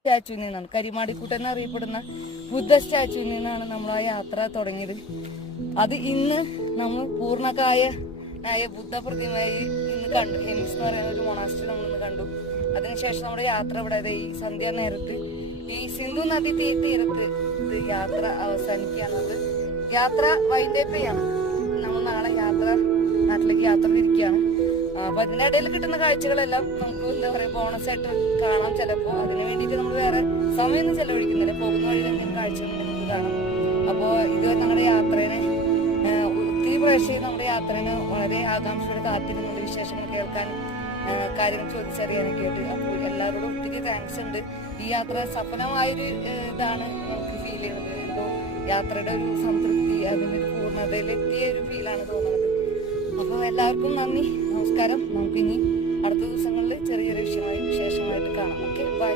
സ്റ്റാച്ചുവിൽ നിന്നാണ്, കരിമാടിക്കുട്ടൻ എന്നറിയപ്പെടുന്ന ബുദ്ധ സ്റ്റാച്ചുവിൽ നിന്നാണ് നമ്മൾ ആ യാത്ര തുടങ്ങിയത്. അത് ഇന്ന് നമ്മൾ പൂർണ്ണകായനായ ബുദ്ധ പ്രതിമയായി ഇന്ന് കണ്ടു. ഹെമിസ് എന്ന് പറയുന്ന ഒരു മൊണാസ്ട്രി നമ്മൾ ഇന്ന് കണ്ടു. അതിനുശേഷം നമ്മുടെ യാത്ര ഇവിടെ ഈ സന്ധ്യ നേരത്ത് ഈ സിന്ധു നദി തീരത്ത് ഇത് യാത്ര അവസാനിക്കുകയാണത്. യാത്ര വൈൻഡപ്പ് ചെയ്യാണ്. നമ്മൾ നാളെ നാട്ടിലേക്ക് യാത്ര തിരിക്കുകയാണ്. അപ്പൊ അതിനിടയിൽ കിട്ടുന്ന കാഴ്ചകളെല്ലാം നമുക്ക് എന്താ പറയാ ബോണസായിട്ട് കാണാം. ചിലപ്പോ അതിനു വേണ്ടിയിട്ട് നമ്മൾ വേറെ സമയമൊന്നും ചെലവഴിക്കുന്നില്ല. പോകുന്ന വഴി തന്നെ കാഴ്ചകൾ നമുക്ക് കാണാം. അപ്പോ ഇത് നമ്മുടെ യാത്രേനെ ഒത്തിരി പ്രേക്ഷകർ നമ്മുടെ യാത്രേനെ വളരെ ആകാംക്ഷയോടെ കാത്തിരുന്നുണ്ട്, വിശേഷങ്ങൾ കേൾക്കാൻ, കാര്യങ്ങൾ ചോദിച്ചറിയാനൊക്കെ ആയിട്ട്. അപ്പോൾ എല്ലാവരോടും ഒത്തിരി താങ്ക്സ് ഉണ്ട്. ഈ യാത്ര സഫലമായൊരു ഇതാണ് നമുക്ക് ഫീൽ ചെയ്യുന്നത്. എന്തോ യാത്രയുടെ ഒരു സംതൃപ്തി, അതിനൊരു പൂർണ്ണതയിലെത്തിയ ഒരു ഫീലാണ് തോന്നുന്നത്. അപ്പോൾ എല്ലാവർക്കും നന്ദി, നമസ്കാരം. നമുക്കിനി അടുത്ത ദിവസങ്ങളിൽ ചെറിയൊരു വിശേഷമായിട്ട് കാണാം. Okay, by.